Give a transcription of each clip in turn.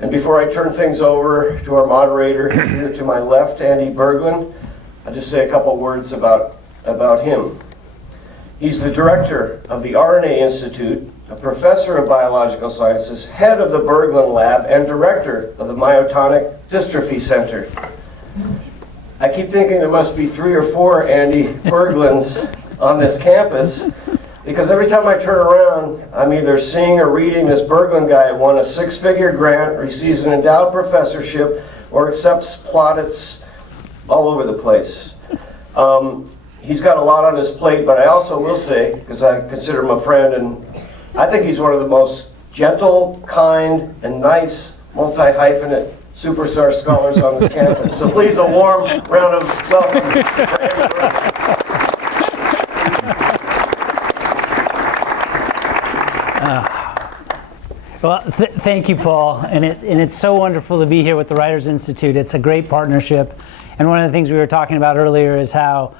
And before I turn things over to our moderator here to my left, Andy Berglund, I'll just say a couple words about him. He's the director of the RNA Institute, a professor of biological sciences, head of the Berglund Lab, and director of the Myotonic Dystrophy Center. I keep thinking there must be 3 or 4 Andy Berglunds on this campus, because every time I turn around, I'm either seeing or reading this Berglund guy won a 6-figure grant, receives an endowed professorship, or accepts plaudits all over the place. He's got a lot on his plate, but I also will say, because I consider him a friend, and I think he's one of the most gentle, kind, and nice multi-hyphenate superstar scholars on this campus. So please, a warm round of welcome for Andy Berglund. Well, thank you, Paul. And it's so wonderful to be here with the Writers Institute. It's a great partnership. And one of the things we were talking about earlier is how,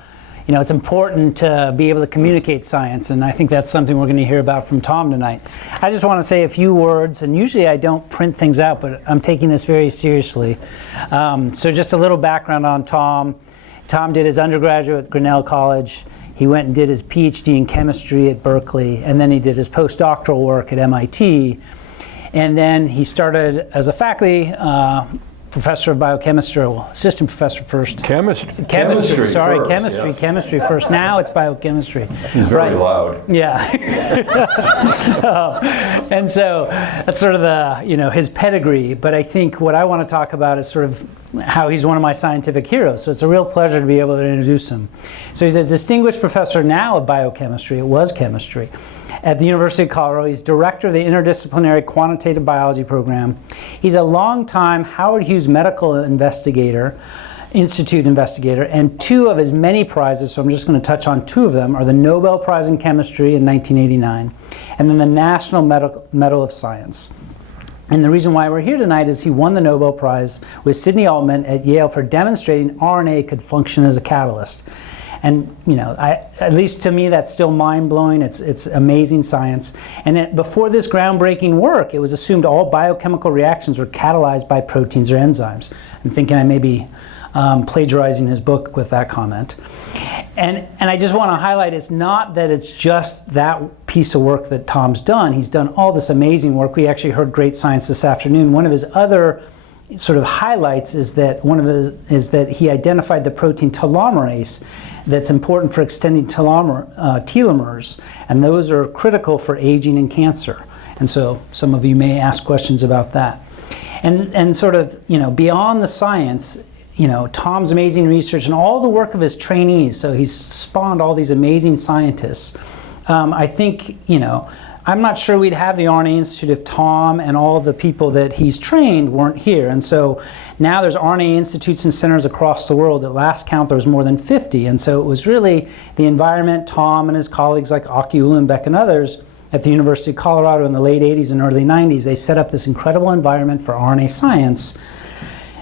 it's important to be able to communicate science, and I think that's something we're going to hear about from Tom tonight. I just want to say a few words, and usually I don't print things out, but I'm taking this very seriously. So just a little background on Tom. Tom did his undergraduate at Grinnell College. He went and did his PhD in chemistry at Berkeley, and then he did his postdoctoral work at MIT. And then he started as a faculty professor of biochemistry, well, assistant professor first. Chemistry First. Now it's biochemistry. He's very loud. Yeah. And so that's sort of the, his pedigree. But I think what I want to talk about is sort of how he's one of my scientific heroes. So it's a real pleasure to be able to introduce him. So he's a distinguished professor now of biochemistry. It was chemistry. At the University of Colorado. He's director of the Interdisciplinary Quantitative Biology Program. He's a longtime Howard Hughes Medical Institute investigator, and 2 of his many prizes, so I'm just going to touch on 2 of them, are the Nobel Prize in Chemistry in 1989, and then the National Medal of Science. And the reason why we're here tonight is he won the Nobel Prize with Sidney Altman at Yale for demonstrating RNA could function as a catalyst. And at least to me, that's still mind-blowing. It's amazing science. And before this groundbreaking work, it was assumed all biochemical reactions were catalyzed by proteins or enzymes. I'm thinking I may be plagiarizing his book with that comment. And I just want to highlight, it's not that it's just that piece of work that Tom's done. He's done all this amazing work. We actually heard great science this afternoon. One of his other sort of highlights is that he identified the protein telomerase that's important for extending telomeres, and those are critical for aging and cancer. And so some of you may ask questions about that. And sort of, beyond the science, Tom's amazing research and all the work of his trainees, so he's spawned all these amazing scientists. I think, I'm not sure we'd have the RNA Institute if Tom and all the people that he's trained weren't here. And so now there's RNA institutes and centers across the world. At last count, there was more than 50. And so it was really the environment, Tom and his colleagues like Aki Uhlenbeck and others at the University of Colorado in the late 80s and early 90s, they set up this incredible environment for RNA science.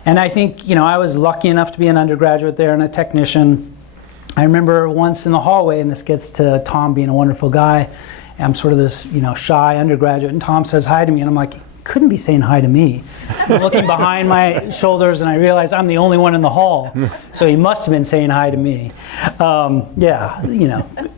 And I think, I was lucky enough to be an undergraduate there and a technician. I remember once in the hallway, and this gets to Tom being a wonderful guy, I'm sort of this, shy undergraduate, and Tom says hi to me, and I'm like, he couldn't be saying hi to me. I'm looking behind my shoulders, and I realize I'm the only one in the hall, so he must have been saying hi to me.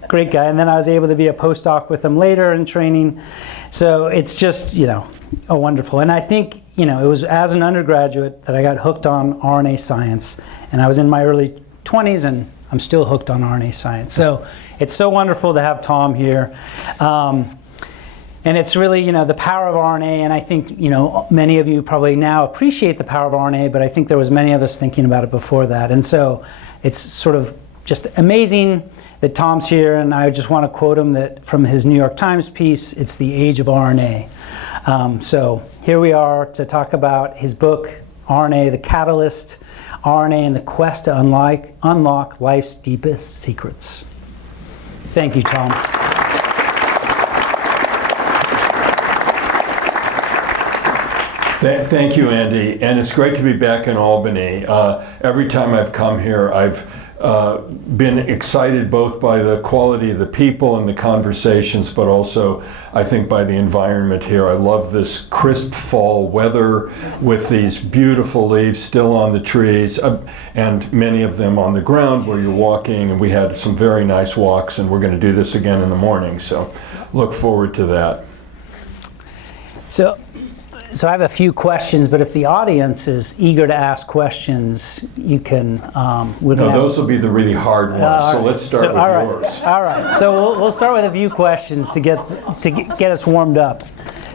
Great guy. And then I was able to be a postdoc with him later in training. So it's just, a wonderful. And I think, it was as an undergraduate that I got hooked on RNA science, and I was in my early 20s, and I'm still hooked on RNA science. So it's so wonderful to have Tom here. And it's really, the power of RNA, and I think, many of you probably now appreciate the power of RNA, but I think there was many of us thinking about it before that. And so it's sort of just amazing that Tom's here, and I just want to quote him that from his New York Times piece, it's the age of RNA. So here we are to talk about his book, RNA, the Catalyst, RNA and the Quest to Unlock Life's Deepest Secrets. Thank you, Tom. Thank you, Andy. And it's great to be back in Albany. Every time I've come here, I've been excited both by the quality of the people and the conversations, but also I think by the environment here. I love this crisp fall weather with these beautiful leaves still on the trees, and many of them on the ground where you're walking, and we had some very nice walks, and we're going to do this again in the morning, so look forward to that. So I have a few questions, but if the audience is eager to ask questions, you can. Those will be the really hard ones. So let's start with yours. All right. So we'll start with a few questions to get us warmed up.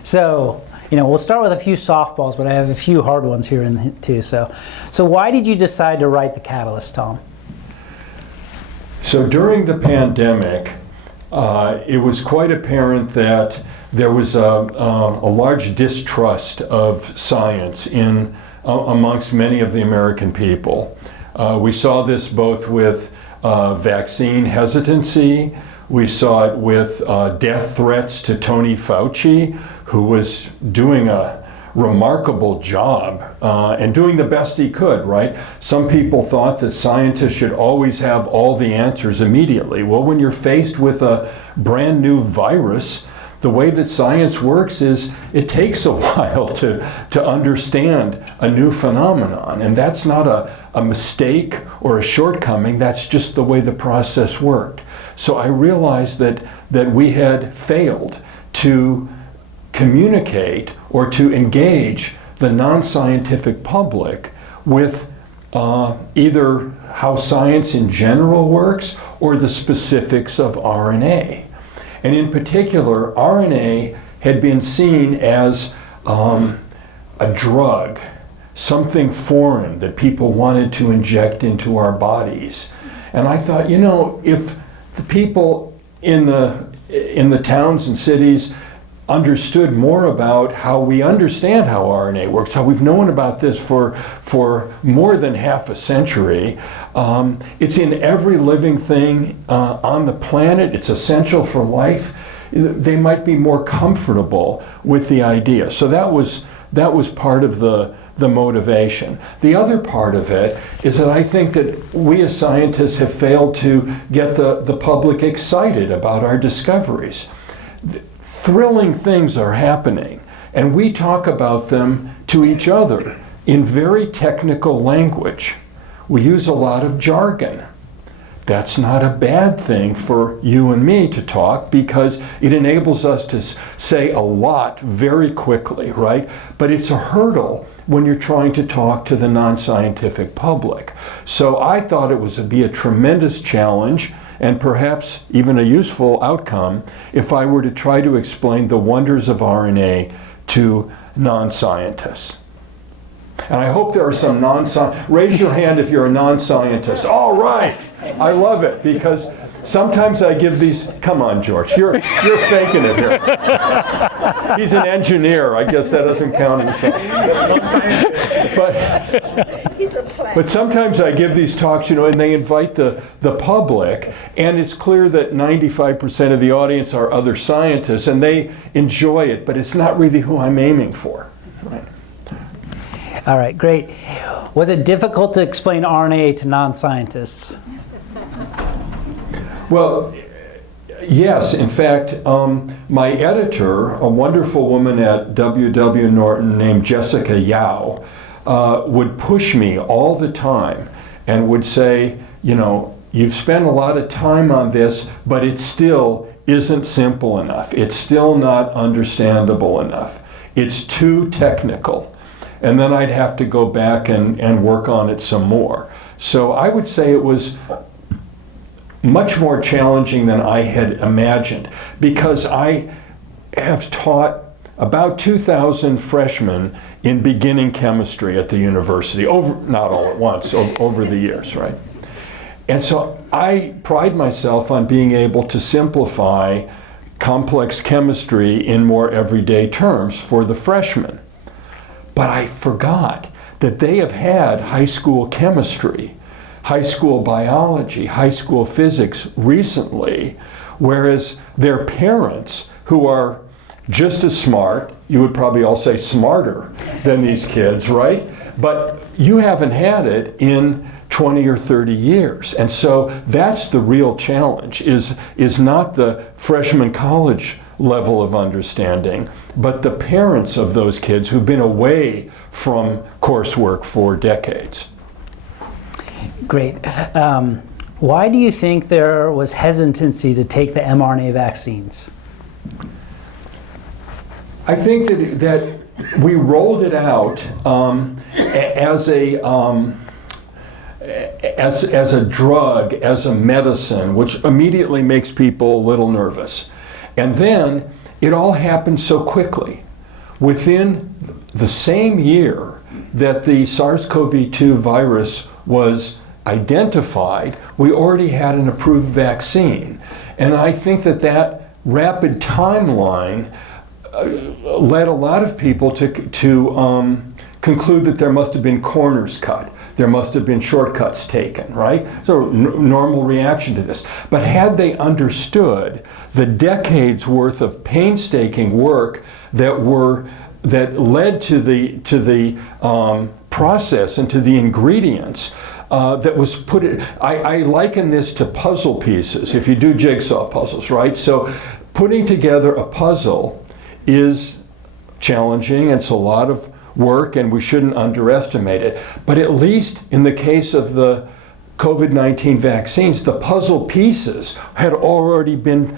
So we'll start with a few softballs, but I have a few hard ones here too. So why did you decide to write The Catalyst, Tom? So during the pandemic, it was quite apparent that there was a large distrust of science amongst many of the American people. We saw this both with vaccine hesitancy. We saw it with death threats to Tony Fauci, who was doing a remarkable job and doing the best he could, right? Some people thought that scientists should always have all the answers immediately. Well, when you're faced with a brand new virus, the way that science works is it takes a while to understand a new phenomenon. And that's not a mistake or a shortcoming, that's just the way the process worked. So I realized that we had failed to communicate or to engage the non-scientific public with either how science in general works or the specifics of RNA. And in particular, RNA had been seen as a drug, something foreign that people wanted to inject into our bodies. And I thought, if the people in the towns and cities understood more about how we understand how RNA works, how we've known about this for more than half a century. It's in every living thing on the planet. It's essential for life. They might be more comfortable with the idea. So that was part of the motivation. The other part of it is that I think that we as scientists have failed to get the public excited about our discoveries. Thrilling things are happening, and we talk about them to each other in very technical language. We use a lot of jargon. That's not a bad thing for you and me to talk, because it enables us to say a lot very quickly, right? But it's a hurdle when you're trying to talk to the non-scientific public. So I thought it would be a tremendous challenge, and perhaps even a useful outcome, if I were to try to explain the wonders of RNA to non-scientists. And I hope there are some non-scientists. Raise your hand if you're a non-scientist. All right, I love it, because sometimes I give these, come on, George, you're faking it here. He's an engineer, I guess that doesn't count as but sometimes I give these talks, and they invite the public, and it's clear that 95% of the audience are other scientists, and they enjoy it, but it's not really who I'm aiming for. Right. All right, great. Was it difficult to explain RNA to non-scientists? Well, yes. In fact, my editor, a wonderful woman at W.W. Norton named Jessica Yao, would push me all the time and would say, you've spent a lot of time on this, but it still isn't simple enough. It's still not understandable enough. It's too technical. And then I'd have to go back and work on it some more. So I would say it was much more challenging than I had imagined, because I have taught about 2,000 freshmen in beginning chemistry at the university, not all at once, over the years, right? And so I pride myself on being able to simplify complex chemistry in more everyday terms for the freshmen. But I forgot that they have had high school chemistry, high school biology, high school physics recently, whereas their parents, who are just as smart, you would probably all say smarter than these kids, right? but you haven't had it in 20 or 30 years. And so that's the real challenge, is not the freshman college level of understanding, but the parents of those kids who've been away from coursework for decades. Great. Why do you think there was hesitancy to take the mRNA vaccines? I think that we rolled it out as a drug, as a medicine, which immediately makes people a little nervous. And then it all happened so quickly. Within the same year that the SARS-CoV-2 virus was identified, we already had an approved vaccine. And I think that rapid timeline led a lot of people to conclude that there must have been corners cut. There must have been shortcuts taken, right? So normal reaction to this. But had they understood the decades worth of painstaking work that led to the process and to the ingredients that was put in, I liken this to puzzle pieces. If you do jigsaw puzzles, right? So putting together a puzzle is challenging, and it's a lot of work, and we shouldn't underestimate it. But at least in the case of the COVID-19 vaccines, the puzzle pieces had already been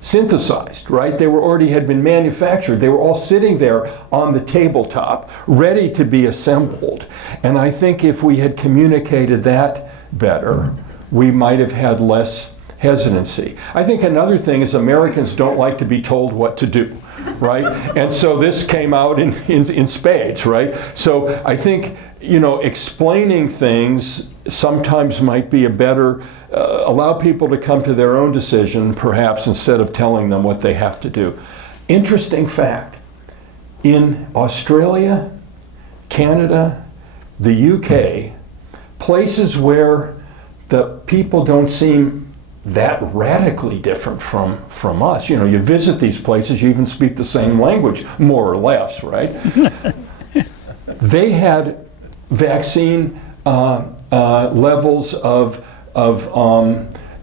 synthesized, right? They had been manufactured. They were all sitting there on the tabletop, ready to be assembled. And I think if we had communicated that better, we might have had less hesitancy. I think another thing is Americans don't like to be told what to do, right? And so this came out in spades, right? So I think, explaining things sometimes might be a better, allow people to come to their own decision, perhaps, instead of telling them what they have to do. Interesting fact, in Australia, Canada, the UK, places where the people don't seem that radically different from us. You visit these places, you even speak the same language, more or less, right? They had vaccine levels of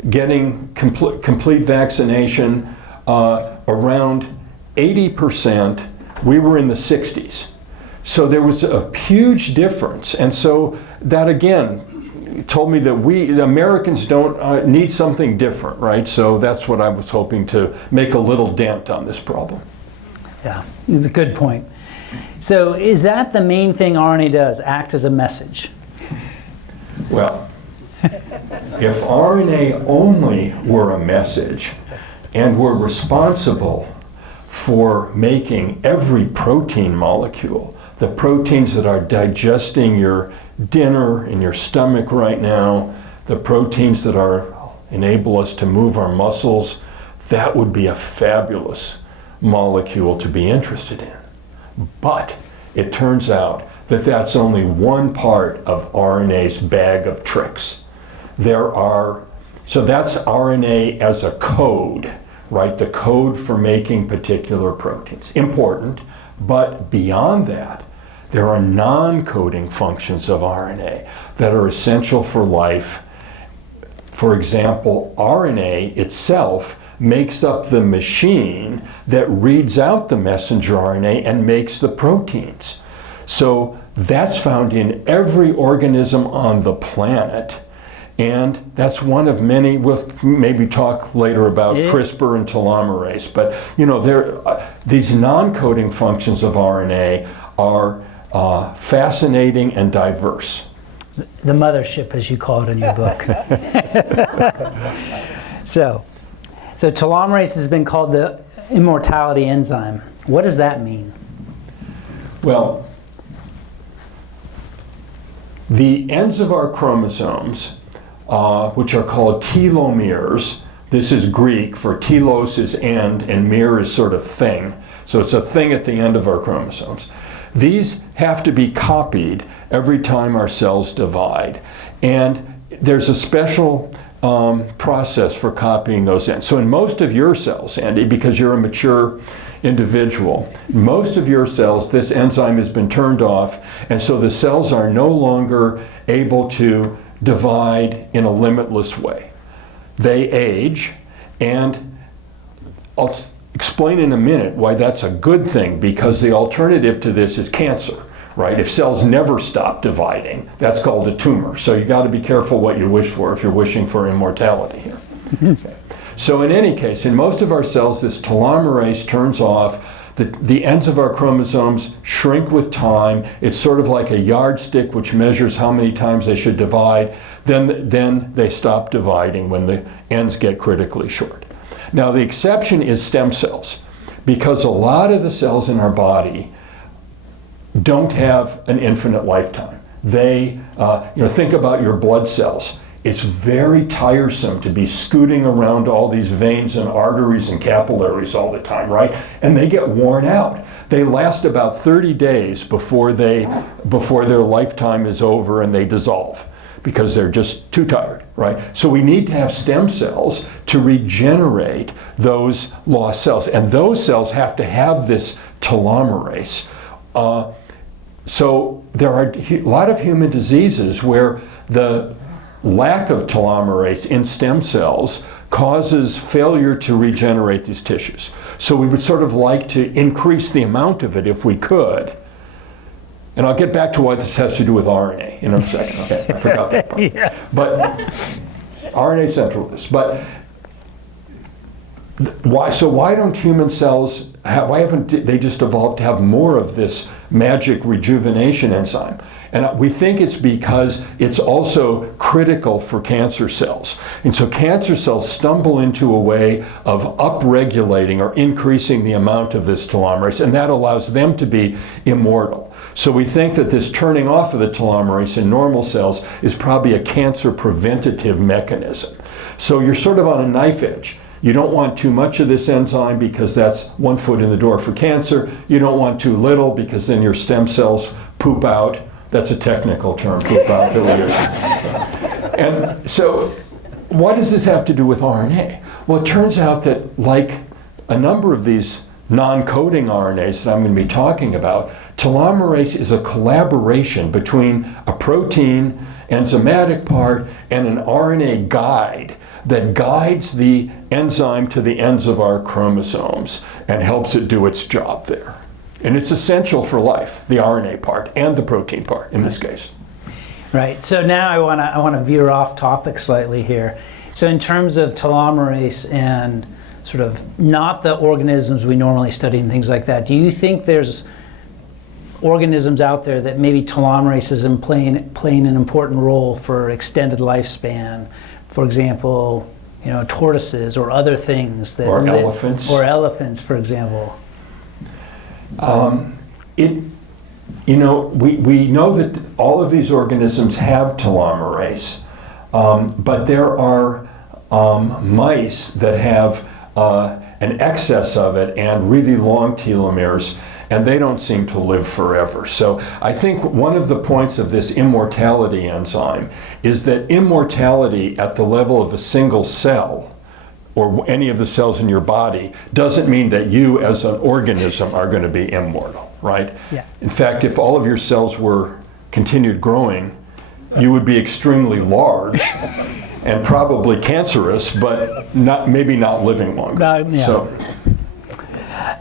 getting complete vaccination around 80%. We were in the 60s. So there was a huge difference. And so that, again, told me that the Americans don't need something different, right? So that's what I was hoping to make a little dent on this problem. Yeah, it's a good point. So is that the main thing RNA does, act as a message? Well, if RNA only were a message and were responsible for making every protein molecule, the proteins that are digesting your dinner in your stomach right now, the proteins that enable us to move our muscles, that would be a fabulous molecule to be interested in. But it turns out that that's only one part of RNA's bag of tricks. So that's RNA as a code, right? The code for making particular proteins. Important, but beyond that, there are non-coding functions of RNA that are essential for life. For example, RNA itself makes up the machine that reads out the messenger RNA and makes the proteins. So that's found in every organism on the planet. And that's one of many. We'll maybe talk later about CRISPR and telomerase. But these non-coding functions of RNA are fascinating and diverse. The mothership, as you call it in your book. So telomerase has been called the immortality enzyme. What does that mean? Well, the ends of our chromosomes, which are called telomeres, this is Greek for telos is end and mere is sort of thing. So it's a thing at the end of our chromosomes. These have to be copied every time our cells divide. And there's a special process for copying those ends. So in most of your cells, Andy, because you're a mature individual. Most of your cells, this enzyme has been turned off, and so the cells are no longer able to divide in a limitless way. They age, and I'll explain in a minute why that's a good thing, because the alternative to this is cancer, right? If cells never stop dividing, that's called a tumor. So you got to be careful what you wish for if you're wishing for immortality here. Okay. So in any case, in most of our cells, this telomerase turns off. The ends of our chromosomes shrink with time. It's sort of like a yardstick which measures how many times they should divide. Then they stop dividing when the ends get critically short. Now the exception is stem cells, because a lot of the cells in our body don't have an infinite lifetime. They, think about your blood cells. It's very tiresome to be scooting around all these veins and arteries and capillaries all the time, right? And they get worn out. They last about 30 days before their lifetime is over and they dissolve, because they're just too tired, right? So we need to have stem cells to regenerate those lost cells. And those cells have to have this telomerase. So there are a lot of human diseases where the lack of telomerase in stem cells causes failure to regenerate these tissues. So we would sort of like to increase the amount of it if we could. And I'll get back to what this has to do with RNA in a second. Okay, I forgot that part. Yeah. But RNA central to this. But why don't human cells, why haven't they just evolved to have more of this magic rejuvenation enzyme? And we think it's because it's also critical for cancer cells. And so cancer cells stumble into a way of upregulating or increasing the amount of this telomerase, and that allows them to be immortal. So we think that this turning off of the telomerase in normal cells is probably a cancer preventative mechanism. So you're sort of on a knife edge. You don't want too much of this enzyme because that's one foot in the door for cancer. You don't want too little because then your stem cells poop out. That's a technical term, poop out. And so what does this have to do with RNA? Well, it turns out that, like a number of these non-coding RNAs that I'm going to be talking about, telomerase is a collaboration between a protein enzymatic part and an RNA guide that guides the enzyme to the ends of our chromosomes and helps it do its job there. And it's essential for life, the RNA part and the protein part in this case. Right. So now I want to veer off topic slightly here. So in terms of telomerase and sort of not the organisms we normally study and things like that, do you think there's organisms out there that maybe telomerase is playing an important role for extended lifespan? For example, tortoises or other things that elephants. Or elephants, for example. We know that all of these organisms have telomerase, but there are mice that have an excess of it and really long telomeres, and they don't seem to live forever. So I think one of the points of this immortality enzyme is that immortality at the level of a single cell or any of the cells in your body doesn't mean that you as an organism are going to be immortal, right? Yeah. In fact, if all of your cells were continued growing, you would be extremely large and probably cancerous, but maybe not living longer. Yeah. So.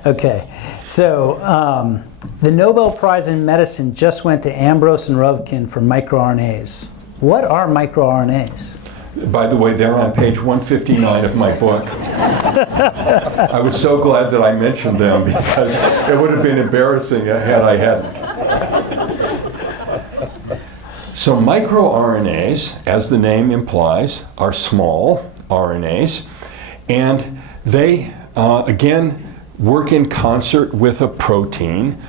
Okay. So the Nobel Prize in Medicine just went to Ambrose and Ruvkin for microRNAs. What are microRNAs? By the way, they're on page 159 of my book. I was so glad that I mentioned them because it would have been embarrassing had I hadn't. So microRNAs, as the name implies, are small RNAs, and they, again, work in concert with a protein,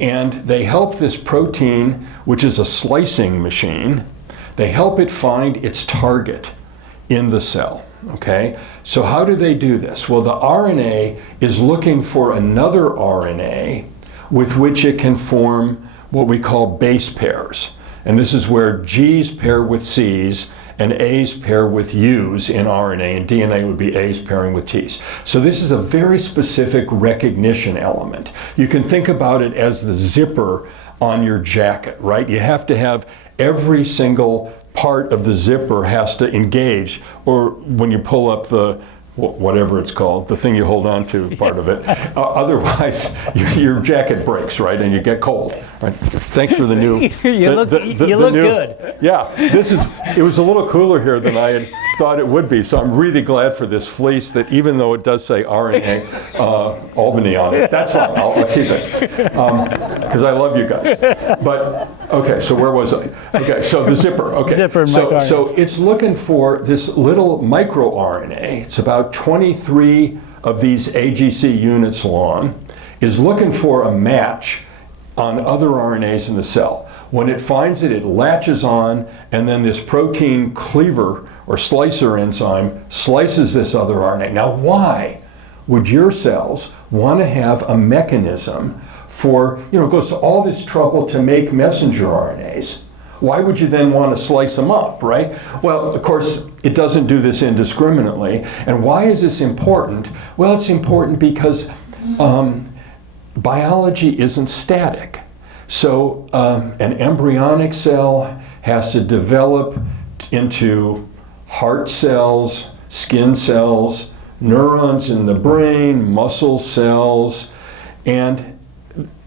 and they help this protein, which is a slicing machine, they help it find its target in the cell, okay? So how do they do this? Well, the RNA is looking for another RNA with which it can form what we call base pairs. And this is where G's pair with C's and A's pair with U's in RNA, and DNA would be A's pairing with T's. So this is a very specific recognition element. You can think about it as the zipper on your jacket, right? You have to have every single part of the zipper has to engage, or when you pull up the whatever it's called, the thing you hold on to, part of it. Otherwise, your jacket breaks, right, and you get cold. Right? Thanks for the new. You look good. Yeah, it was a little cooler here than I had thought it would be. So I'm really glad for this fleece that, even though it does say RNA Albany on it, that's fine. I'll keep it because I love you guys. But okay, so where was I? Okay, so the zipper. Okay, zipper and microRNAs. So it's looking for this little microRNA. It's about 23 of these AGC units long. Is looking for a match on other RNAs in the cell. When it finds it, it latches on, and then this protein cleaver or slicer enzyme slices this other RNA. Now, why would your cells want to have a mechanism for, it goes to all this trouble to make messenger RNAs. Why would you then want to slice them up, right? Well, of course, it doesn't do this indiscriminately. And why is this important? Well, it's important because biology isn't static. So an embryonic cell has to develop into heart cells, skin cells, neurons in the brain, muscle cells, and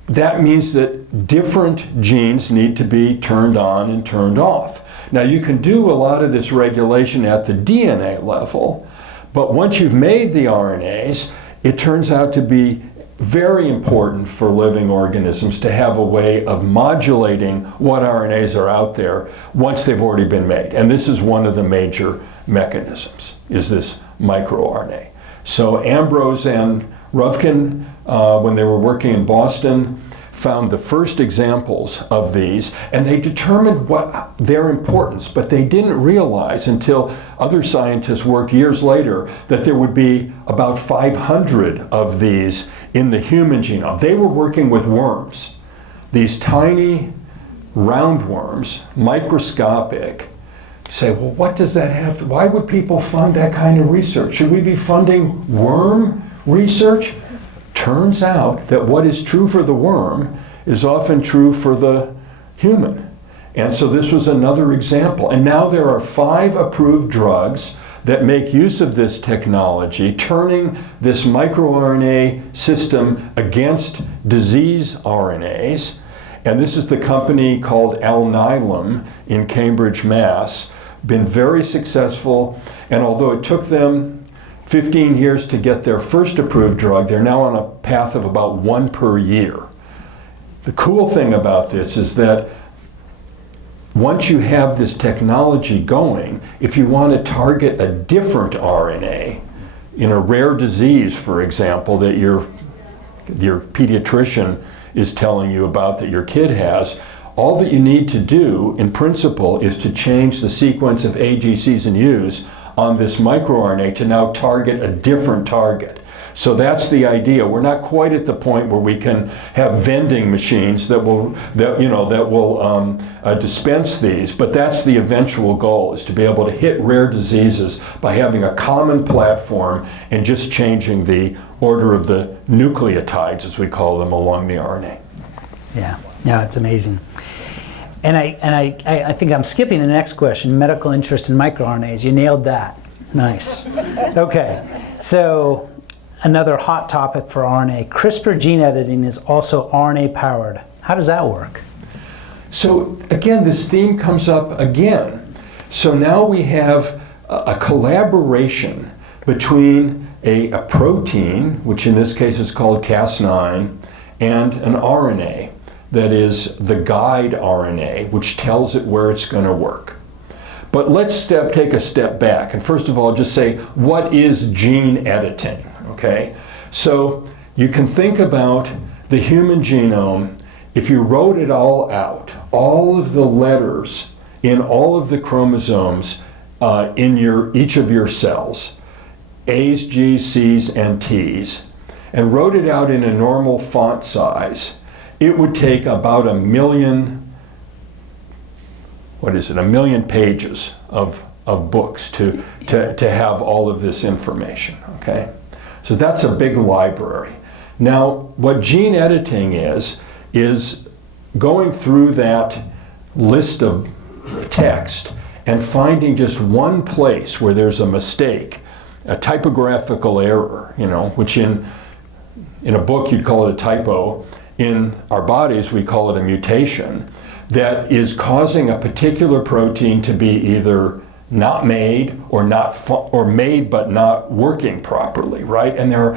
that means that different genes need to be turned on and turned off. Now, you can do a lot of this regulation at the DNA level, but once you've made the RNAs, it turns out to be very important for living organisms to have a way of modulating what RNAs are out there once they've already been made. And this is one of the major mechanisms, is this microRNA. So Ambrose and Ruvkin, when they were working in Boston, found the first examples of these, and they determined what their importance, but they didn't realize until other scientists worked years later that there would be about 500 of these in the human genome. They were working with worms, these tiny roundworms, microscopic. You say, well, what does that have to, why would people fund that kind of research? Should we be funding worm research? Turns out that what is true for the worm is often true for the human. And so this was another example. And now there are 5 approved drugs that make use of this technology, turning this microRNA system against disease RNAs. And this is the company called Alnylam in Cambridge, Mass. Been very successful, and although it took them 15 years to get their first approved drug, they're now on a path of about 1 per year. The cool thing about this is that once you have this technology going, if you want to target a different RNA in a rare disease, for example, that your pediatrician is telling you about that your kid has, all that you need to do in principle is to change the sequence of A, G, C's, and U's on this microRNA to now target a different target. So that's the idea. We're not quite at the point where we can have vending machines that will dispense these, but that's the eventual goal, is to be able to hit rare diseases by having a common platform and just changing the order of the nucleotides, as we call them, along the RNA. Yeah, it's amazing. And I think I'm skipping the next question, medical interest in microRNAs. You nailed that. Nice. Okay, so another hot topic for RNA. CRISPR gene editing is also RNA powered. How does that work? So again, this theme comes up again. So now we have a collaboration between a protein, which in this case is called Cas9, and an RNA. That is the guide RNA, which tells it where it's going to work. But let's take a step back and first of all just say, what is gene editing? Okay, so you can think about the human genome. If you wrote it all out, all of the letters in all of the chromosomes in each of your cells, A's, G's, C's, and T's, and wrote it out in a normal font size, it would take about a million pages of of books to have all of this information, okay? So that's a big library. Now, what gene editing is going through that list of text and finding just one place where there's a mistake, a typographical error, which in a book you'd call it a typo. In our bodies we call it a mutation that is causing a particular protein to be either not made or made but not working properly, right? And there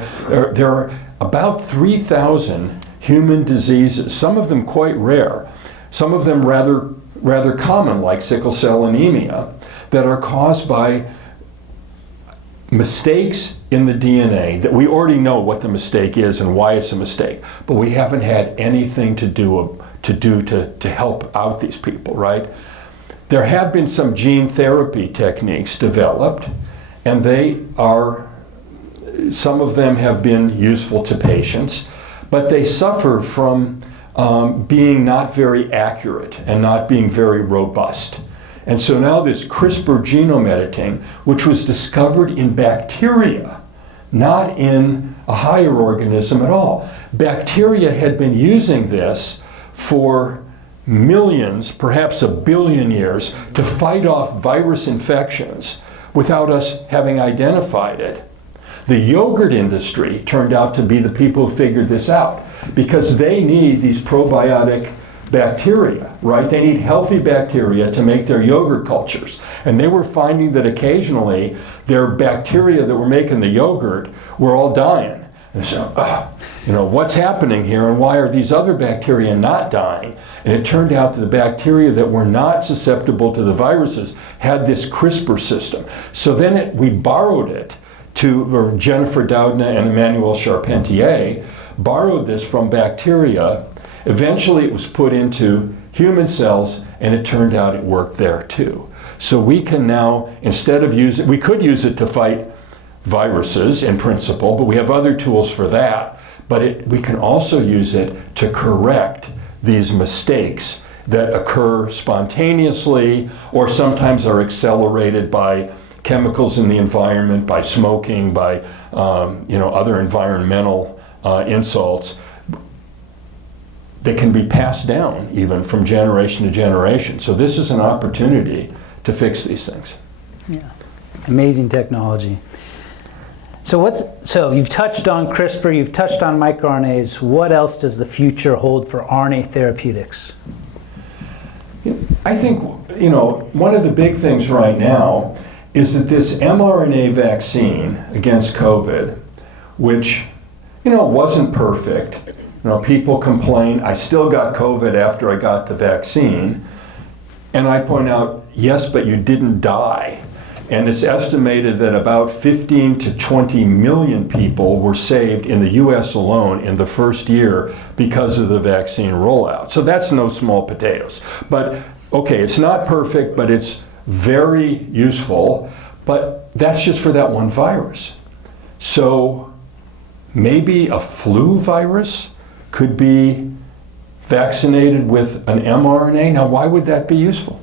are about 3,000 human diseases, some of them quite rare, some of them rather common, like sickle cell anemia, that are caused by mistakes in the DNA that we already know what the mistake is and why it's a mistake, but we haven't had anything to do to help out these people, right? There have been some gene therapy techniques developed, and some of them have been useful to patients, but they suffer from being not very accurate and not being very robust. And so now this CRISPR genome editing, which was discovered in bacteria, not in a higher organism at all. Bacteria had been using this for millions, perhaps a billion years, to fight off virus infections without us having identified it. The yogurt industry turned out to be the people who figured this out because they need these probiotic bacteria, right? They need healthy bacteria to make their yogurt cultures. And they were finding that occasionally their bacteria that were making the yogurt were all dying. And so, what's happening here and why are these other bacteria not dying? And it turned out that the bacteria that were not susceptible to the viruses had this CRISPR system. So then we borrowed it or Jennifer Doudna and Emmanuel Charpentier borrowed this from bacteria. Eventually it was put into human cells and it turned out it worked there too. So we can now, instead of we could use it to fight viruses in principle, but we have other tools for that. But we can also use it to correct these mistakes that occur spontaneously or sometimes are accelerated by chemicals in the environment, by smoking, by other environmental insults. They can be passed down even from generation to generation. So this is an opportunity to fix these things. Yeah, amazing technology. So you've touched on CRISPR, you've touched on microRNAs. What else does the future hold for RNA therapeutics? I think, one of the big things right now is that this mRNA vaccine against COVID, which, wasn't perfect. People complain, I still got COVID after I got the vaccine. And I point out, yes, but you didn't die. And it's estimated that about 15 to 20 million people were saved in the US alone in the first year because of the vaccine rollout. So that's no small potatoes. But okay, it's not perfect, but it's very useful. But that's just for that one virus. So maybe a flu virus could be vaccinated with an mRNA. Now, why would that be useful?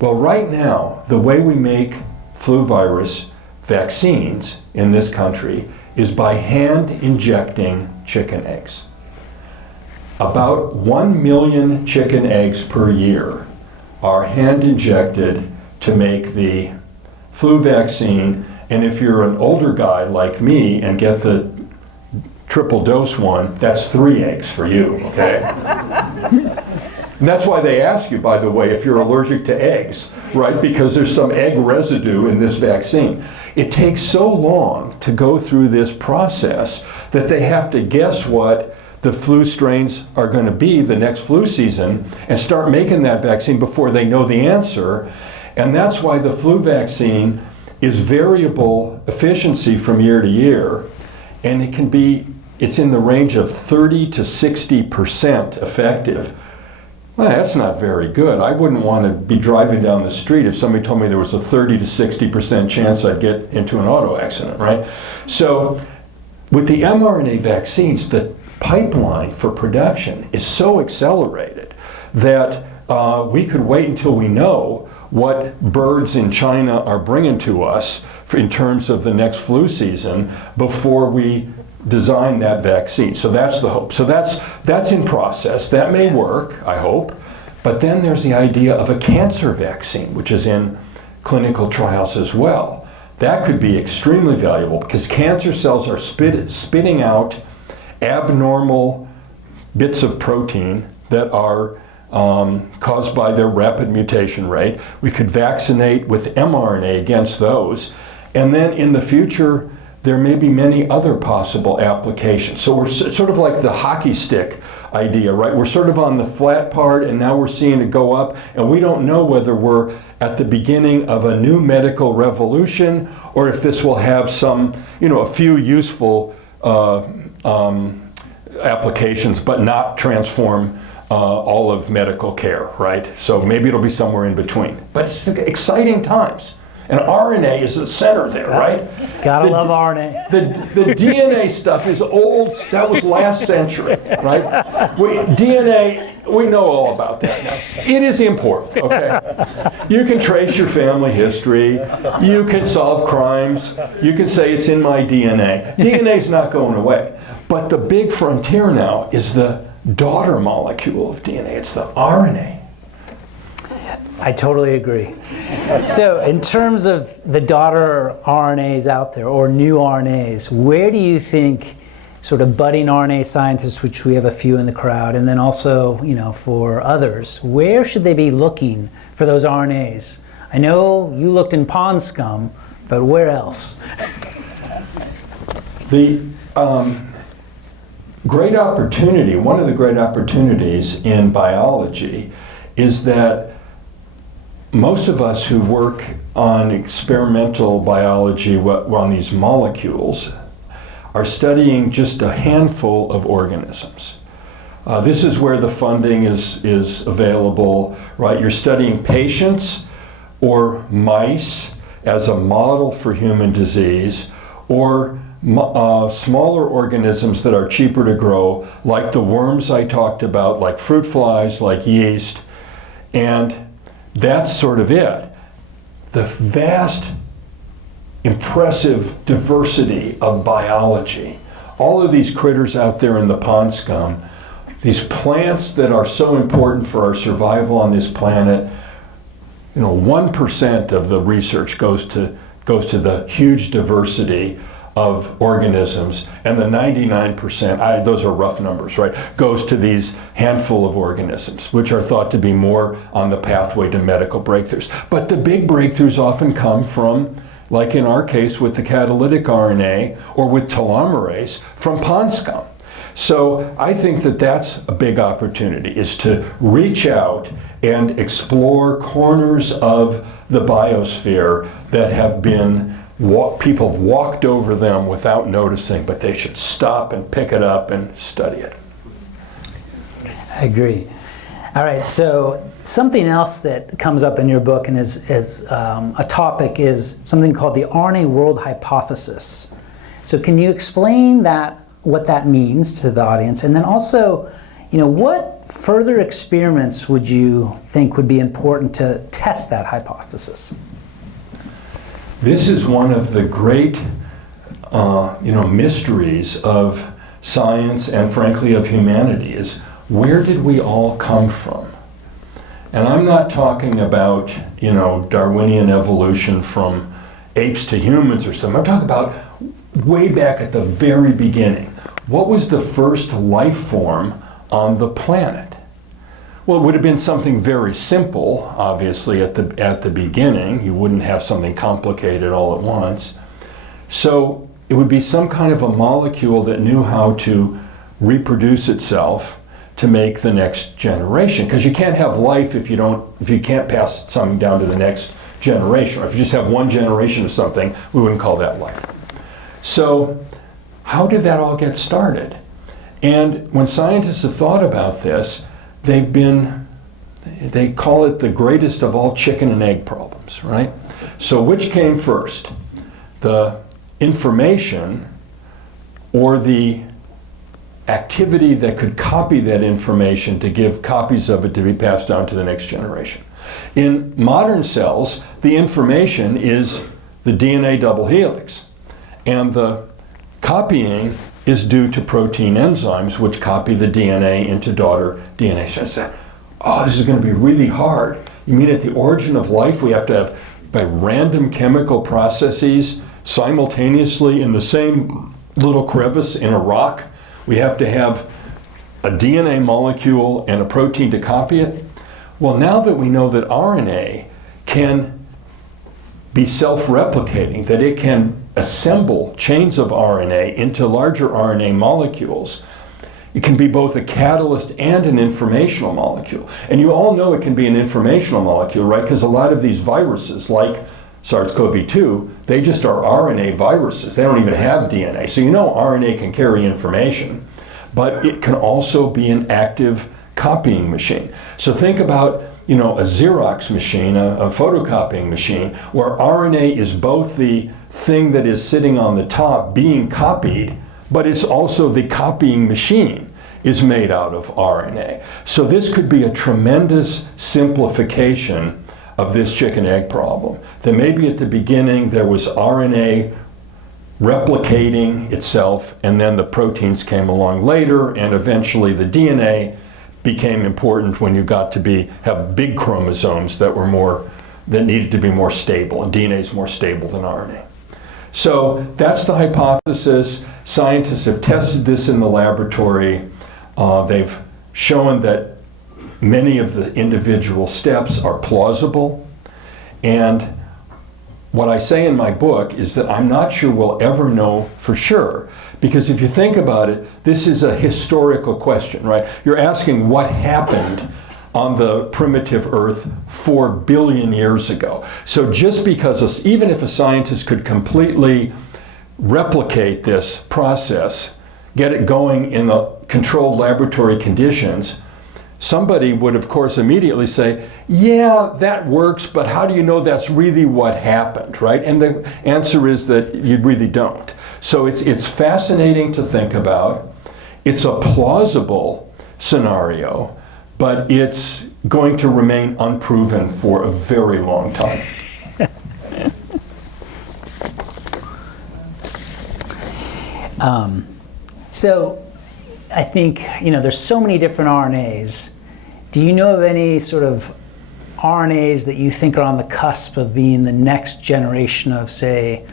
Well, right now, the way we make flu virus vaccines in this country is by hand injecting chicken eggs. About 1 million chicken eggs per year are hand injected to make the flu vaccine. And if you're an older guy like me and get the triple dose one, that's 3 eggs for you, okay? And that's why they ask you, by the way, if you're allergic to eggs, right? Because there's some egg residue in this vaccine. It takes so long to go through this process that they have to guess what the flu strains are going to be the next flu season and start making that vaccine before they know the answer. And that's why the flu vaccine is variable efficiency from year to year, and it's in the range of 30 to 60% effective. Well, that's not very good. I wouldn't want to be driving down the street if somebody told me there was a 30 to 60% chance I'd get into an auto accident, right? So with the mRNA vaccines, the pipeline for production is so accelerated that we could wait until we know what birds in China are bringing to us in terms of the next flu season before we design that vaccine. So that's the hope. So that's in process. That may work, I hope. But then there's the idea of a cancer vaccine, which is in clinical trials as well. That could be extremely valuable because cancer cells are spitting out abnormal bits of protein that are caused by their rapid mutation rate. We could vaccinate with mRNA against those. And then in the future, there may be many other possible applications. So we're sort of like the hockey stick idea, right? We're sort of on the flat part and now we're seeing it go up, and we don't know whether we're at the beginning of a new medical revolution or if this will have some, a few useful applications, but not transform all of medical care, right? So maybe it'll be somewhere in between. But it's exciting times. And RNA is the center there, right? Gotta love RNA. The DNA stuff is old. That was last century, right? DNA, we know all about that now. It is important, okay? You can trace your family history. You can solve crimes. You can say it's in my DNA. DNA's not going away. But the big frontier now is the daughter molecule of DNA. It's the RNA. I totally agree. So in terms of the daughter RNAs out there, or new RNAs, where do you think sort of budding RNA scientists, which we have a few in the crowd, and then also, for others, where should they be looking for those RNAs? I know you looked in pond scum, but where else? The great opportunity, one of the great opportunities in biology is that most of us who work on experimental biology on these molecules are studying just a handful of organisms. This is where the funding is available, right? You're studying patients or mice as a model for human disease, or smaller organisms that are cheaper to grow, like the worms I talked about, like fruit flies, like yeast, and that's sort of it. The vast, impressive diversity of biology. All of these critters out there in the pond scum, these plants that are so important for our survival on this planet, 1% of the research goes to the huge diversity of organisms, and the 99%, those are rough numbers, right, goes to these handful of organisms, which are thought to be more on the pathway to medical breakthroughs. But the big breakthroughs often come from, like in our case with the catalytic RNA, or with telomerase, from pond scum. So I think that that's a big opportunity, is to reach out and explore corners of the biosphere that have been people have walked over them without noticing, but they should stop and pick it up and study it. I agree. All right, so something else that comes up in your book and is a topic is something called the RNA world hypothesis. So can you explain what that means to the audience, and then also, what further experiments would you think would be important to test that hypothesis? This is one of the great, mysteries of science and, frankly, of humanity, is where did we all come from? And I'm not talking about, Darwinian evolution from apes to humans or something. I'm talking about way back at the very beginning. What was the first life form on the planet? Well, it would have been something very simple, obviously, at the beginning. You wouldn't have something complicated all at once. So it would be some kind of a molecule that knew how to reproduce itself to make the next generation. Because you can't have life if you can't pass something down to the next generation. Or if you just have one generation of something, we wouldn't call that life. So how did that all get started? And when scientists have thought about this, they call it the greatest of all chicken and egg problems, right? So which came first? The information or the activity that could copy that information to give copies of it to be passed down to the next generation? In modern cells, the information is the DNA double helix, and the copying is due to protein enzymes which copy the DNA into daughter DNA. So I said, oh, this is going to be really hard. You mean at the origin of life we have to have, by random chemical processes, simultaneously in the same little crevice in a rock, we have to have a DNA molecule and a protein to copy it? Well, now that we know that RNA can be self-replicating, that it can assemble chains of RNA into larger RNA molecules, it can be both a catalyst and an informational molecule. And you all know it can be an informational molecule, right? Because a lot of these viruses, like SARS-CoV-2, they just are RNA viruses. They don't even have DNA. So you know RNA can carry information, but it can also be an active copying machine. So think about, a Xerox machine, a photocopying machine, where RNA is both the thing that is sitting on the top being copied, but it's also the copying machine is made out of RNA. So this could be a tremendous simplification of this chicken-egg problem. That maybe at the beginning there was RNA replicating itself, and then the proteins came along later, and eventually the DNA became important when you got to have big chromosomes that needed to be more stable, and DNA is more stable than RNA. So that's the hypothesis. Scientists have tested this in the laboratory. They've shown that many of the individual steps are plausible. And what I say in my book is that I'm not sure we'll ever know for sure. Because if you think about it, this is a historical question, right? You're asking what happened on the primitive Earth 4 billion years ago. So just because, even if a scientist could completely replicate this process, get it going in the controlled laboratory conditions, somebody would, of course, immediately say, yeah, that works, but how do you know that's really what happened, right? And the answer is that you really don't. So it's fascinating to think about. It's a plausible scenario, but it's going to remain unproven for a very long time. So I think, there's so many different RNAs. Do you know of any sort of RNAs that you think are on the cusp of being the next generation of, say,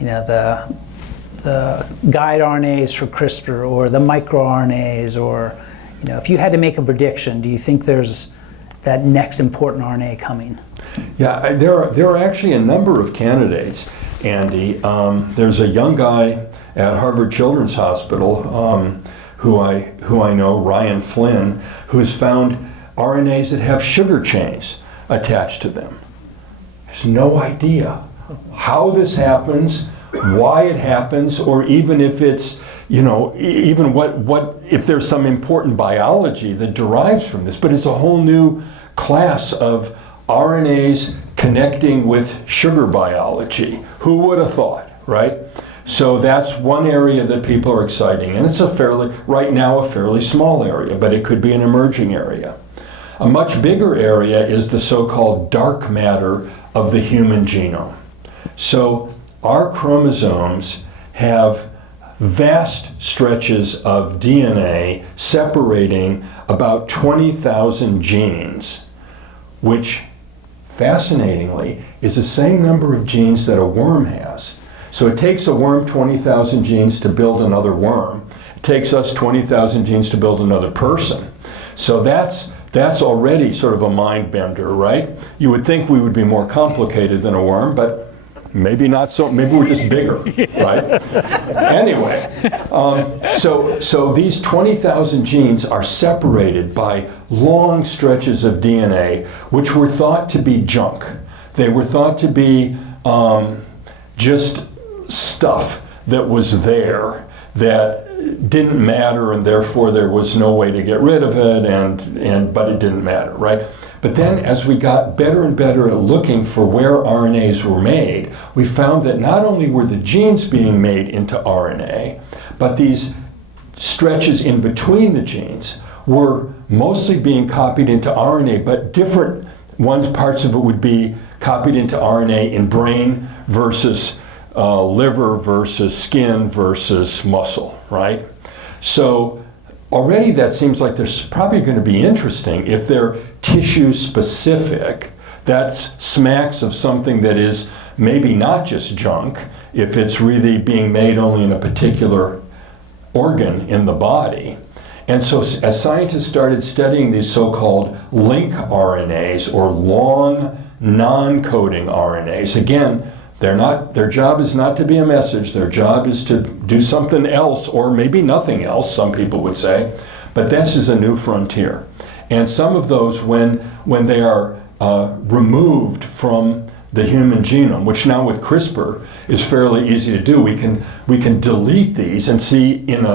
the guide RNAs for CRISPR, or the microRNAs, or, if you had to make a prediction, do you think there's that next important RNA coming? Yeah, there are actually a number of candidates, Andy. There's a young guy at Harvard Children's Hospital who I know, Ryan Flynn, who's found RNAs that have sugar chains attached to them. There's no idea how this happens, why it happens, or even if it's, even what if there's some important biology that derives from this. But it's a whole new class of RNAs connecting with sugar biology. Who would have thought, right? So that's one area that people are exciting, and it's right now a fairly small area, but it could be an emerging area. A much bigger area is the so-called dark matter of the human genome. So our chromosomes have vast stretches of DNA separating about 20,000 genes, which fascinatingly is the same number of genes that a worm has. So it takes a worm 20,000 genes to build another worm. It takes us 20,000 genes to build another person. So that's already sort of a mind bender, right? You would think we would be more complicated than a worm, but maybe not so. Maybe we're just bigger, right? Anyway, so these 20,000 genes are separated by long stretches of DNA, which were thought to be junk. They were thought to be just stuff that was there that didn't matter, and therefore there was no way to get rid of it, but it didn't matter, right? But then as we got better and better at looking for where RNAs were made, we found that not only were the genes being made into RNA, but these stretches in between the genes were mostly being copied into RNA, but different one parts of it would be copied into RNA in brain versus liver versus skin versus muscle, right? So already that seems like there's probably going to be interesting if they're tissue specific. That smacks of something that is maybe not just junk, if it's really being made only in a particular organ in the body. And so as scientists started studying these so-called link RNAs or long non-coding RNAs, again, their job is not to be a message, their job is to do something else or maybe nothing else, some people would say, but this is a new frontier. And some of those, when they are removed from the human genome, which now with CRISPR is fairly easy to do, we can delete these and see in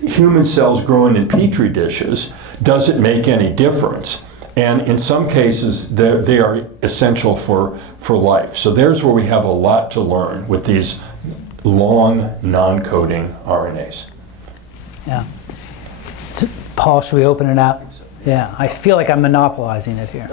human cells growing in petri dishes, does it make any difference? And in some cases, they are essential for life. So there's where we have a lot to learn with these long non-coding RNAs. Yeah. So, Paul, should we open it up? Yeah, I feel like I'm monopolizing it here.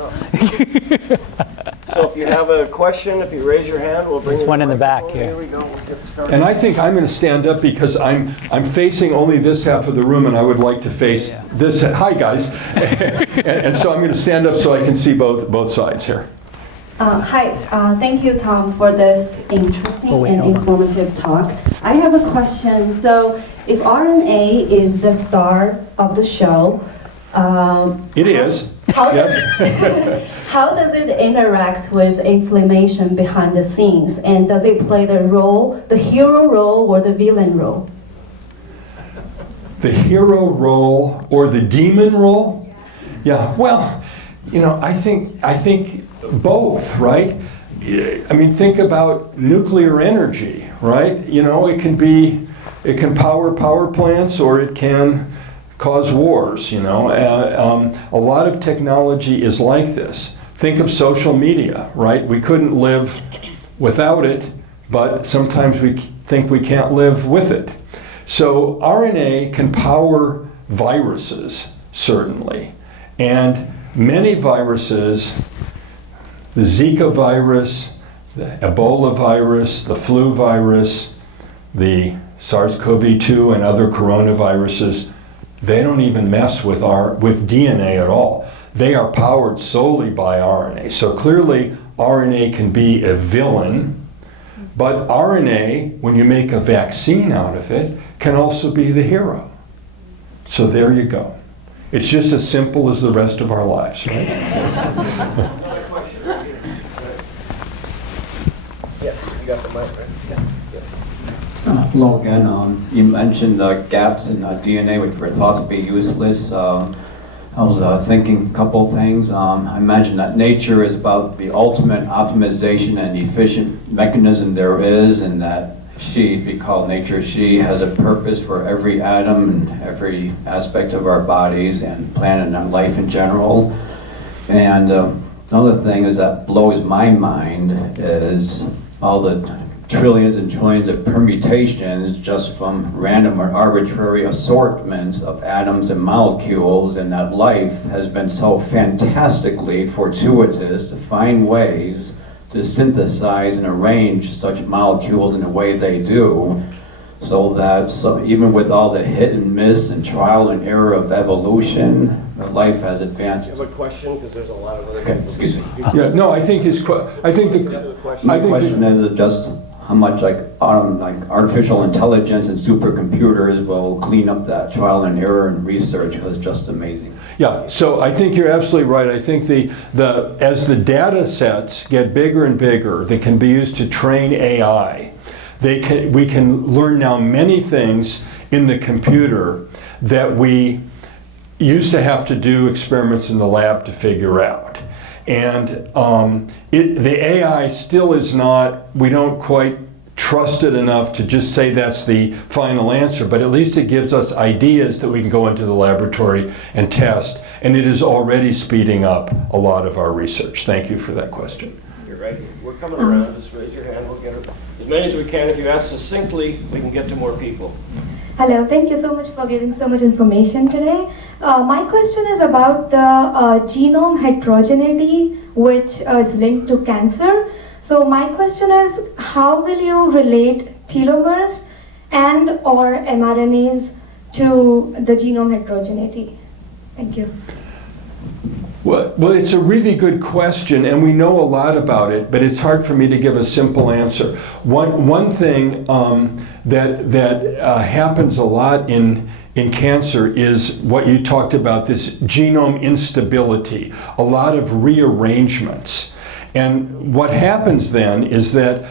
So if you have a question, if you raise your hand, we'll bring There's you one in the back microphone. here. Here we go, we'll get started. And I think I'm going to stand up because I'm facing only this half of the room, and I would like to face this. Hi, guys. and so I'm going to stand up so I can see both sides here. Hi, thank you, Tom, for this interesting and informative talk. I have a question. So, if RNA is the star of the show, It is. Yes. How does it interact with inflammation behind the scenes, and does it play the hero role or the villain role? The hero role or the demon role? Yeah. Well, I think both, right? I mean, think about nuclear energy, right? It can power plants, or it can cause wars, A lot of technology is like this. Think of social media, right? We couldn't live without it, but sometimes we think we can't live with it. So RNA can power viruses, certainly. And many viruses, the Zika virus, the Ebola virus, the flu virus, the SARS-CoV-2 and other coronaviruses, they don't even mess with DNA at all. They are powered solely by RNA. So clearly RNA can be a villain, but RNA, when you make a vaccine out of it, can also be the hero. So there you go. It's just as simple as the rest of our lives, right? Another question right here. Yeah, you got the mic, right? Yeah. Hello again. You mentioned gaps in DNA which were thought to be useless. I was thinking a couple things. I imagine that nature is about the ultimate optimization and efficient mechanism there is, and that she, if you call nature she, has a purpose for every atom and every aspect of our bodies and planet and life in general. And another thing is that blows my mind is all the trillions and trillions of permutations just from random or arbitrary assortments of atoms and molecules, and that life has been so fantastically fortuitous to find ways to synthesize and arrange such molecules in the way they do, so that even with all the hit and miss and trial and error of evolution, life has advanced. You have a question, because there's a lot of other Okay, people. excuse me. Yeah, no, I think The question. My question is just how much like artificial intelligence and supercomputers will clean up that trial and error and research is just amazing. Yeah, so I think you're absolutely right. I think as the data sets get bigger and bigger, they can be used to train AI. We can learn now many things in the computer that we used to have to do experiments in the lab to figure out. And the AI still is not, we don't quite trust it enough to just say that's the final answer, but at least it gives us ideas that we can go into the laboratory and test, and it is already speeding up a lot of our research. Thank you for that question. You're right. We're coming around. Just raise your hand. We'll get as many as we can. If you ask succinctly, we can get to more people. Hello, thank you so much for giving so much information today. My question is about the genome heterogeneity, which is linked to cancer. So my question is, how will you relate telomeres and or mRNAs to the genome heterogeneity? Thank you. Well, it's a really good question, and we know a lot about it, but it's hard for me to give a simple answer. One thing that happens a lot in cancer is what you talked about, this genome instability, a lot of rearrangements. And what happens then is that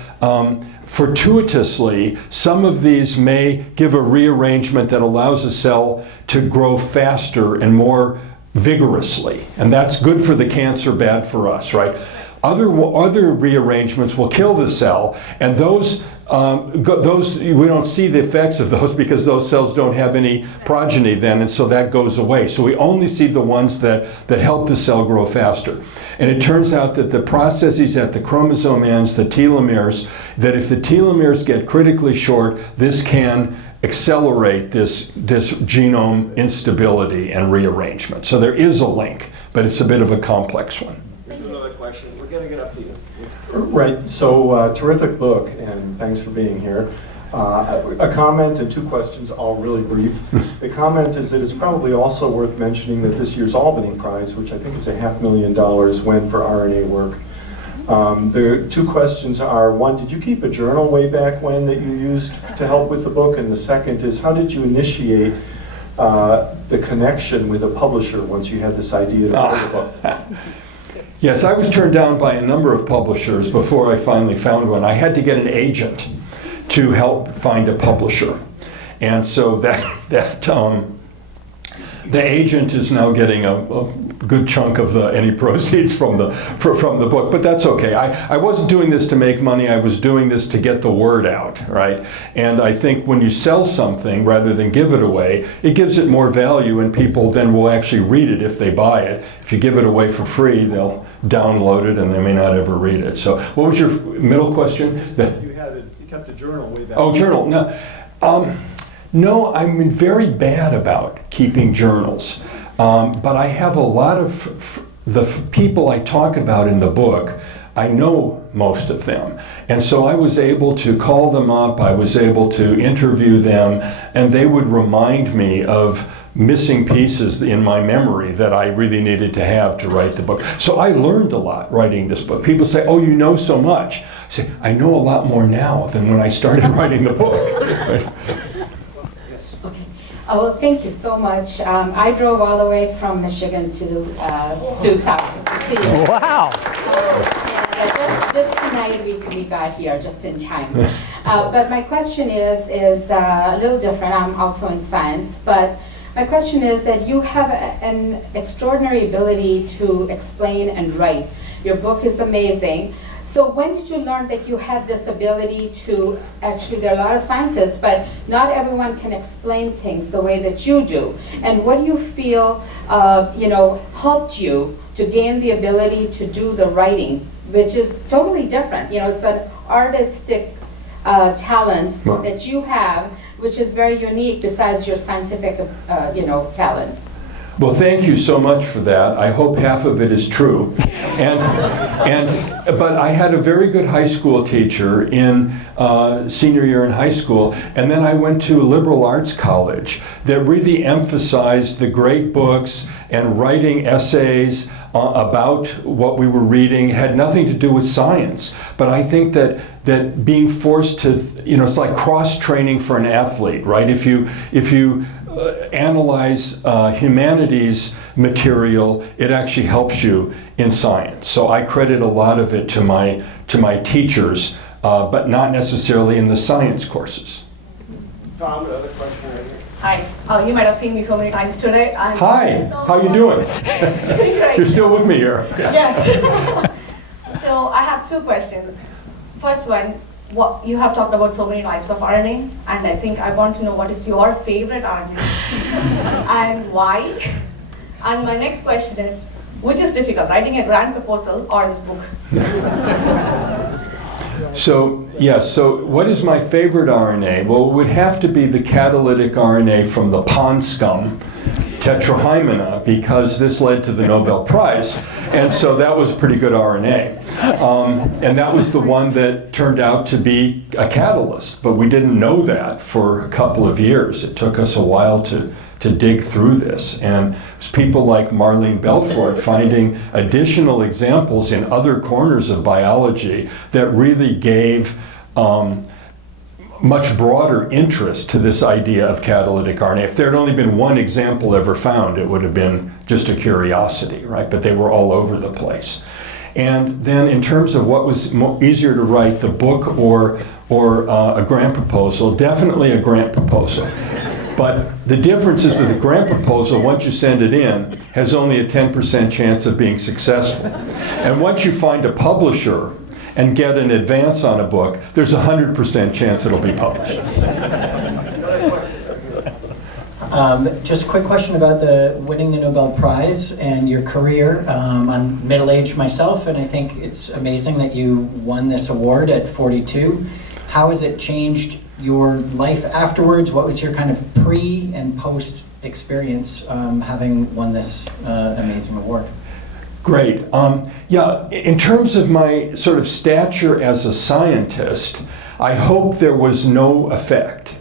fortuitously, some of these may give a rearrangement that allows a cell to grow faster and more vigorously, and that's good for the cancer, bad for us, right? Other rearrangements will kill the cell, and those we don't see the effects of those because those cells don't have any progeny then, and so that goes away. So we only see the ones that help the cell grow faster. And it turns out that the processes at the chromosome ends, the telomeres, that if the telomeres get critically short, this can accelerate this genome instability and rearrangement. So there is a link, but it's a bit of a complex one. Here's another question. We're going to get up to you. Right, so terrific book, and thanks for being here. A comment and two questions, all really brief. The comment is that it's probably also worth mentioning that this year's Albany Prize, which I think is $500,000, went for RNA work. The two questions are, one, did you keep a journal way back when that you used to help with the book? And the second is, how did you initiate the connection with a publisher once you had this idea to write the book? Yes, I was turned down by a number of publishers before I finally found one. I had to get an agent to help find a publisher. And so the agent is now getting a good chunk of any proceeds from the book, but that's okay. I wasn't doing this to make money. I was doing this to get the word out, right? And I think when you sell something rather than give it away, it gives it more value, and people then will actually read it if they buy it. If you give it away for free, they'll download it and they may not ever read it. So what was your middle question? You kept a journal way back. Oh, journal. No, I'm very bad about keeping journals, but I have a lot of the people I talk about in the book. I know most of them, and so I was able to call them up, I was able to interview them, and they would remind me of missing pieces in my memory that I really needed to have to write the book. So I learned a lot writing this book. People say, oh, you know so much. I say, I know a lot more now than when I started writing the book. Right? Okay. Well, thank you so much. I drove all the way from Michigan to Tower. Wow. Just tonight we got here just in time. But my question is a little different. I'm also in science, but my question is that you have an extraordinary ability to explain and write. Your book is amazing. So when did you learn that you had this ability to, actually there are a lot of scientists, but not everyone can explain things the way that you do. And what do you feel helped you to gain the ability to do the writing, which is totally different. It's an artistic talent that you have, which is very unique besides your scientific talent. Well, thank you so much for that. I hope half of it is true. But I had a very good high school teacher in senior year in high school, and then I went to a liberal arts college that really emphasized the great books and writing essays about what we were reading. It had nothing to do with science, but I think that being forced to, it's like cross-training for an athlete, right? If you analyze humanities material, it actually helps you in science. So I credit a lot of it to my teachers, but not necessarily in the science courses. Tom, another question right here. Hi. You might have seen me so many times today. Hi. How you doing? Doing great. You're still with me here. Yes. So I have two questions. First one, you have talked about so many types of RNA, and I think I want to know what is your favorite RNA and why. And my next question is, which is difficult, writing a grand proposal or this book? So, yes, so what is my favorite RNA? Well, it would have to be the catalytic RNA from the pond scum, Tetrahymena, because this led to the Nobel Prize, and so that was a pretty good RNA. And that was the one that turned out to be a catalyst, but we didn't know that for a couple of years. It took us a while to dig through this, and it was people like Marlene Belfort finding additional examples in other corners of biology that really gave much broader interest to this idea of catalytic RNA. If there had only been one example ever found, it would have been just a curiosity, right? But they were all over the place. And then in terms of what was easier to write, the book or a grant proposal, definitely a grant proposal. But the difference is that the grant proposal, once you send it in, has only a 10% chance of being successful. And once you find a publisher and get an advance on a book, there's a 100% chance it'll be published. Just a quick question about winning the Nobel Prize and your career. I'm middle-aged myself, and I think it's amazing that you won this award at 42. How has it changed your life afterwards? What was your kind of pre and post experience having won this amazing award? Great. Yeah, in terms of my sort of stature as a scientist, I hope there was no effect,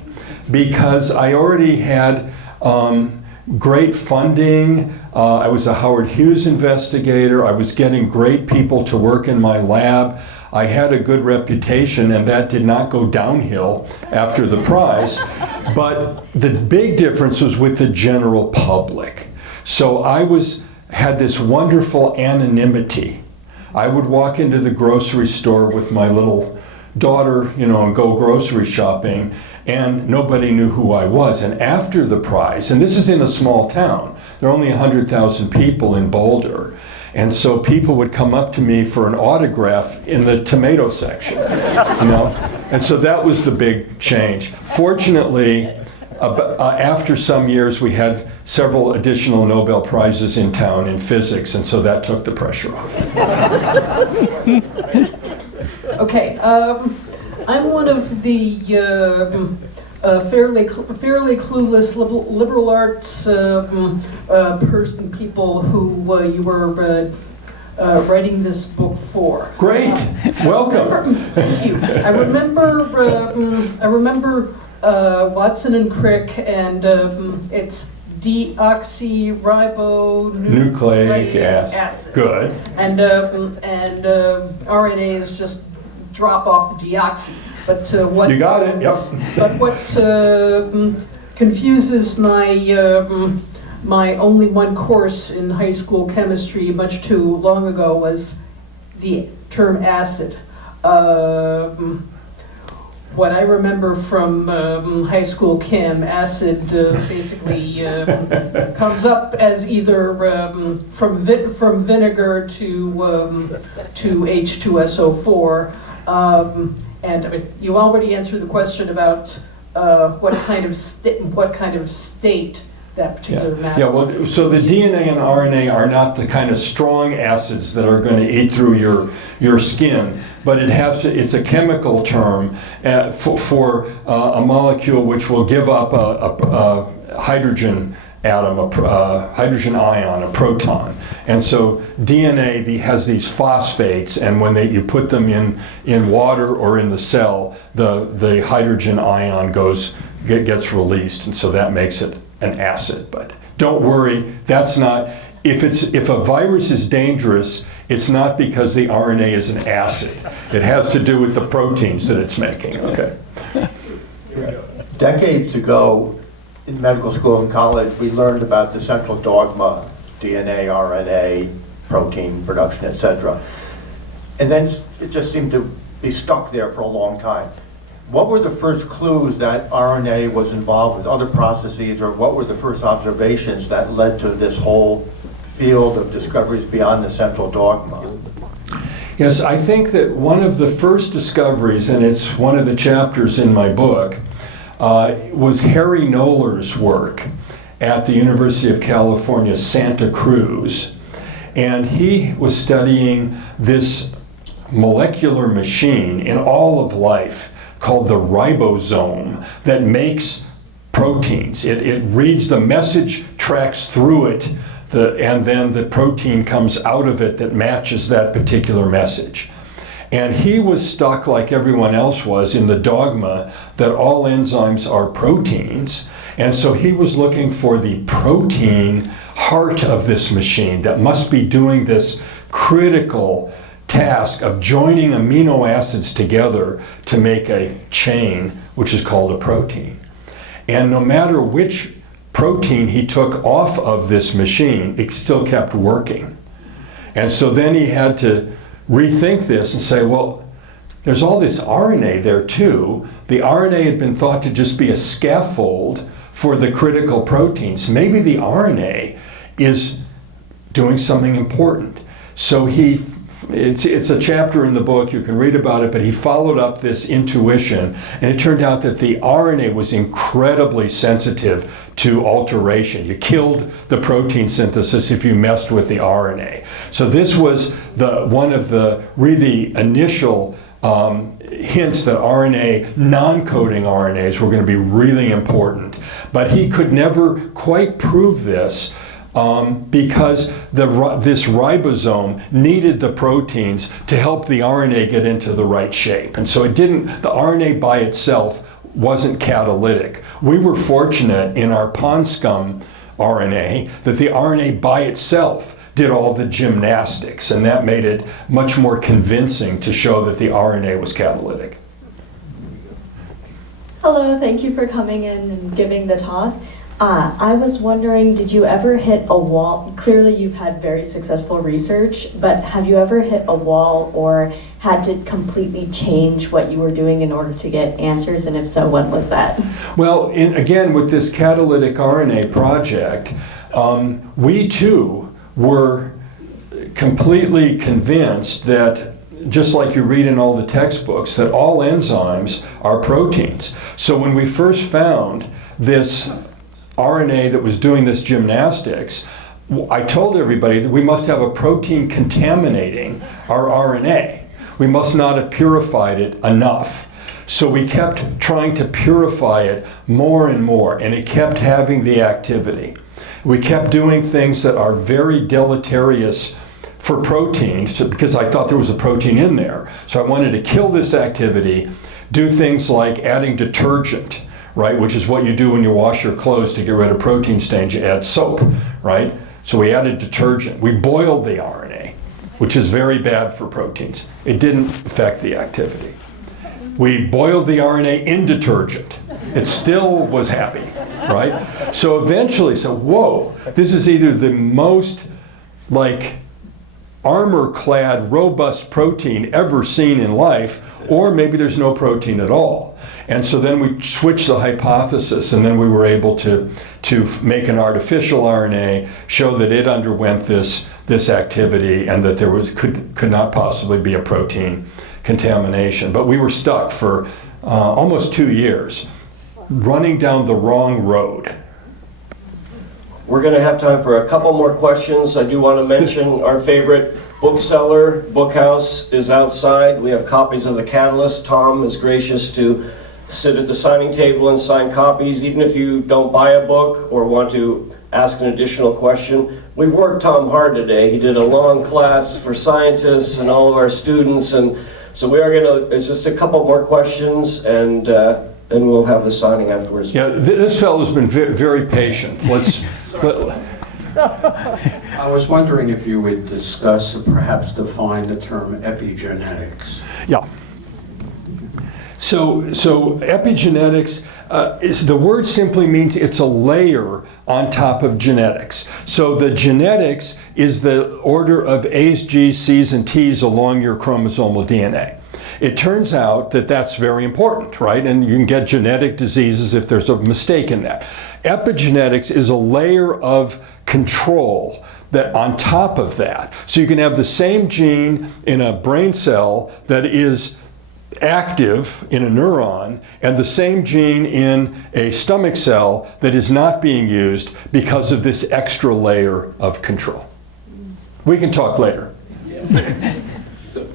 because I already had great funding. I was a Howard Hughes investigator. I was getting great people to work in my lab. I had a good reputation, and that did not go downhill after the prize. But the big difference was with the general public. So I had this wonderful anonymity. I would walk into the grocery store with my little daughter, and go grocery shopping, and nobody knew who I was. And after the prize, and this is in a small town, there are only 100,000 people in Boulder, and so people would come up to me for an autograph in the tomato section, And so that was the big change. Fortunately, after some years, we had several additional Nobel Prizes in town in physics, and so that took the pressure off. Okay, I'm one of the fairly clueless liberal arts people who you were writing this book for. Great, welcome. Thank you. I remember Watson and Crick, and it's deoxyribonucleic acid. Good. And RNAs just drop off the deoxy. But what you got it. Yep. But what confuses my only one course in high school chemistry much too long ago was the term acid. What I remember from high school chem, acid basically comes up as either from vinegar to H2SO4, and you already answered the question about what kind of state that particular matter. Yeah, well, so the DNA and RNA are not the kind of strong acids that are going to eat through your skin, but it's a chemical term for a molecule which will give up a hydrogen atom, a hydrogen ion, a proton. And so DNA has these phosphates, and when you put them in water or in the cell, the hydrogen ion gets released, and so that makes it an acid. But don't worry, that's not, if a virus is dangerous, it's not because the RNA is an acid. It has to do with the proteins that it's making. Okay. Decades ago, in medical school and college, we learned about the central dogma, DNA, RNA, protein production, etc. And then it just seemed to be stuck there for a long time. What were the first clues that RNA was involved with other processes, or what were the first observations that led to this whole field of discoveries beyond the central dogma? Yes, I think that one of the first discoveries, and it's one of the chapters in my book, was Harry Knoller's work at the University of California, Santa Cruz. And he was studying this molecular machine in all of life called the ribosome that makes proteins. It reads the message, tracks through it, and then the protein comes out of it that matches that particular message. And he was stuck, like everyone else was, in the dogma that all enzymes are proteins. And so he was looking for the protein heart of this machine that must be doing this critical task of joining amino acids together to make a chain, which is called a protein. And no matter which protein he took off of this machine, it still kept working. And so then he had to rethink this and say, well, there's all this RNA there too. The RNA had been thought to just be a scaffold for the critical proteins. Maybe the RNA is doing something important. So it's a chapter in the book, you can read about it, but he followed up this intuition, and it turned out that the RNA was incredibly sensitive to alteration. You killed the protein synthesis if you messed with the RNA. So this was one of the really initial hints that non-coding RNAs were going to be really important. But he could never quite prove this because this ribosome needed the proteins to help the RNA get into the right shape. And so the RNA by itself wasn't catalytic. We were fortunate in our pond scum RNA that the RNA by itself did all the gymnastics, and that made it much more convincing to show that the RNA was catalytic. Hello, thank you for coming in and giving the talk. I was wondering, did you ever hit a wall? Clearly you've had very successful research, but have you ever hit a wall or had to completely change what you were doing in order to get answers, and if so, when was that? Well, Again, with this catalytic RNA project, we too were completely convinced that, just like you read in all the textbooks, that all enzymes are proteins. So when we first found this RNA that was doing this gymnastics, I told everybody that we must have a protein contaminating our RNA. We must not have purified it enough. So we kept trying to purify it more and more, and it kept having the activity. We kept doing things that are very deleterious for proteins, because I thought there was a protein in there. So I wanted to kill this activity, do things like adding detergent, right, which is what you do when you wash your clothes to get rid of protein stains. You add soap, right? So we added detergent. We boiled the RNA, which is very bad for proteins. It didn't affect the activity. We boiled the RNA in detergent. It still was happy, right? So eventually, whoa, this is either the most armor-clad, robust protein ever seen in life, or maybe there's no protein at all. And so then we switched the hypothesis, and then we were able to make an artificial RNA, show that it underwent this activity, and that there could not possibly be a protein contamination. But we were stuck for almost 2 years, running down the wrong road. We're going to have time for a couple more questions. I do want to mention our favorite bookseller, Bookhouse, is outside. We have copies of The Catalyst. Tom is gracious to sit at the signing table and sign copies, even if you don't buy a book or want to ask an additional question. We've worked Tom hard today. He did a long class for scientists and all of our students, and so we are going to, it's just a couple more questions, and we'll have the signing afterwards. Yeah, this fellow's been very patient. I was wondering if you would discuss or perhaps define the term epigenetics. Yeah. So epigenetics, the word simply means it's a layer on top of genetics. So the genetics is the order of A's, G's, C's, and T's along your chromosomal DNA. It turns out that that's very important, right? And you can get genetic diseases if there's a mistake in that. Epigenetics is a layer of control that on top of that. So you can have the same gene in a brain cell that is active in a neuron, and the same gene in a stomach cell that is not being used because of this extra layer of control. We can talk later.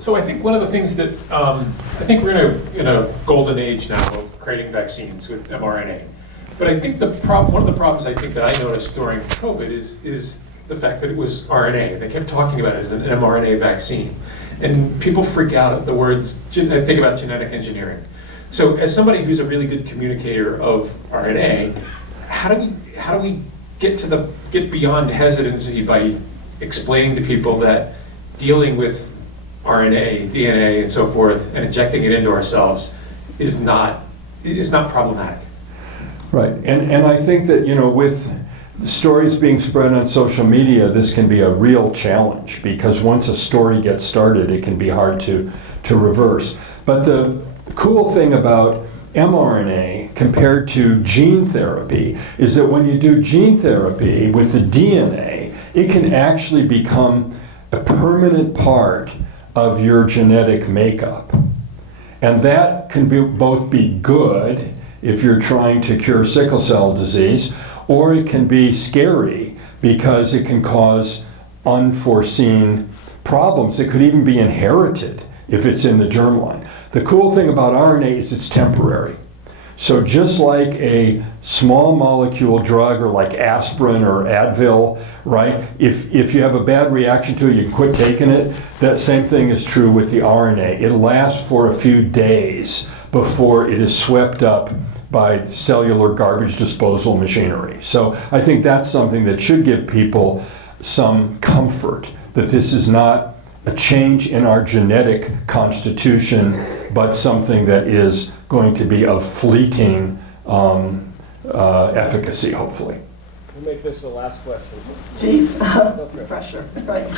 So I think one of the things that, I think we're in a golden age now of creating vaccines with mRNA. But I think one of the problems I think that I noticed during COVID is the fact that it was RNA. They kept talking about it as an mRNA vaccine. And people freak out at the words, I think about genetic engineering. So as somebody who's a really good communicator of RNA, how do we get beyond hesitancy by explaining to people that dealing with RNA, DNA, and so forth, and injecting it into ourselves is not problematic? Right, and I think that, you know, with stories being spread on social media, this can be a real challenge, because once a story gets started, it can be hard to reverse. But the cool thing about mRNA compared to gene therapy is that when you do gene therapy with the DNA, it can actually become a permanent part of your genetic makeup. And that can both be good if you're trying to cure sickle cell disease, or it can be scary because it can cause unforeseen problems. It could even be inherited if it's in the germline. The cool thing about RNA is it's temporary. So just like a small molecule drug, or like aspirin or Advil, right? If you have a bad reaction to it, you can quit taking it. That same thing is true with the RNA. It lasts for a few days before it is swept up by cellular garbage disposal machinery. So I think that's something that should give people some comfort, that this is not a change in our genetic constitution, but something that is going to be of fleeting efficacy, hopefully. We'll make this the last question. Geez, pressure, right.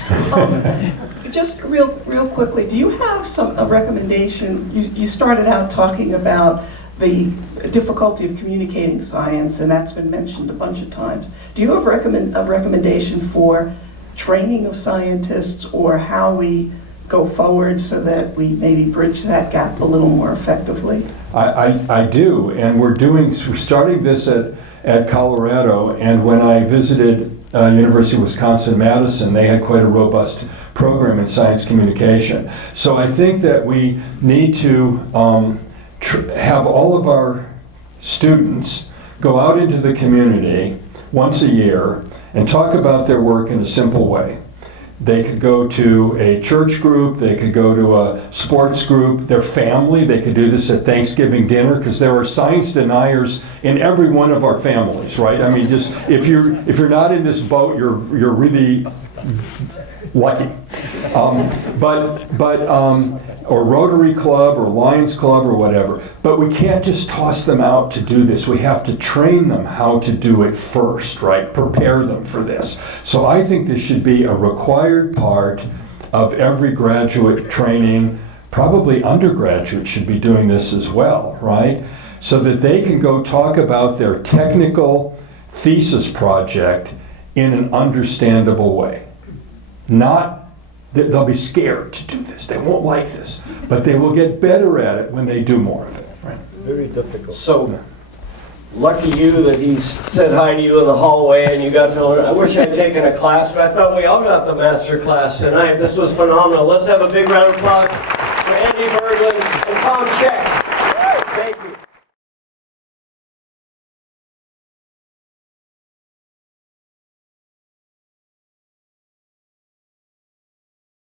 Just real quickly, do you have a recommendation? You started out talking about the difficulty of communicating science, and that's been mentioned a bunch of times. Do you have a recommendation for training of scientists, or how we go forward so that we maybe bridge that gap a little more effectively? I do, and we're starting this at Colorado, and when I visited University of Wisconsin-Madison, they had quite a robust program in science communication. So I think that we need to have all of our students go out into the community once a year and talk about their work in a simple way. They could go to a church group, they could go to a sports group, their family, they could do this at Thanksgiving dinner, because there are science deniers in every one of our families, right? I mean, just if you're not in this boat, you're really lucky. Or Rotary Club or Lions Club or whatever. But we can't just toss them out to do this. We have to train them how to do it first, right? Prepare them for this. So I think this should be a required part of every graduate training. Probably undergraduates should be doing this as well, right? So that they can go talk about their technical thesis project in an understandable way. They'll be scared to do this. They won't like this, but they will get better at it when they do more of it. Right? It's very difficult. So, lucky you that he said hi to you in the hallway and you got to learn. I wish I'd taken a class, but I thought we all got the master class tonight. This was phenomenal. Let's have a big round of applause for Andy Berglund and Tom Cech. Thank you.